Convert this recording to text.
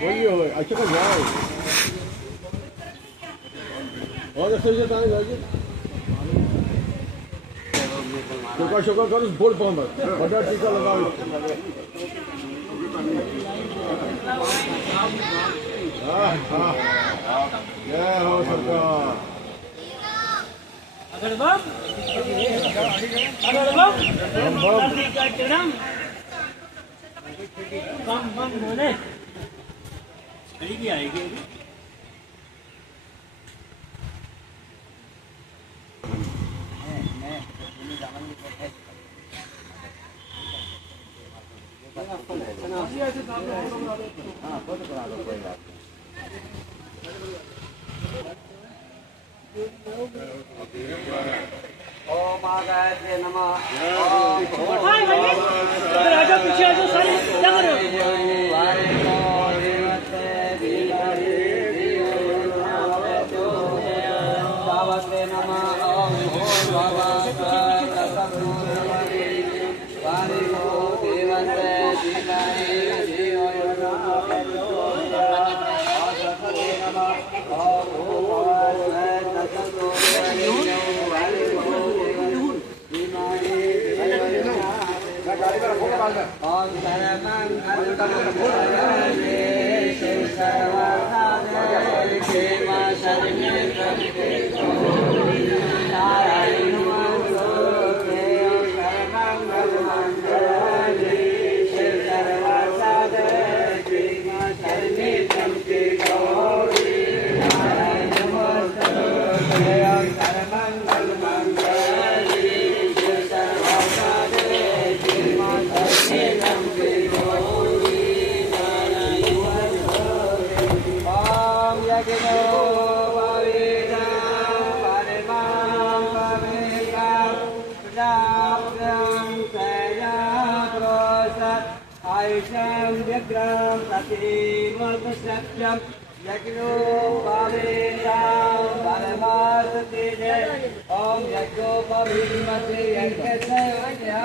वही हो अच्छा का जाए और ऐसे ही ताने जाएगी शुक्र करो बोल पाऊँ बड़ा टीका लगाओ हाँ हाँ जय हो सरकार अगर बम बम बम बोले आएगी ओम आगाय नमः राजा पीछे आ जाओ सारे क्या कर रहे हो यज्ञो पावेदां परमार्थे ओम यज्ञोपवीमते यज्ञस्य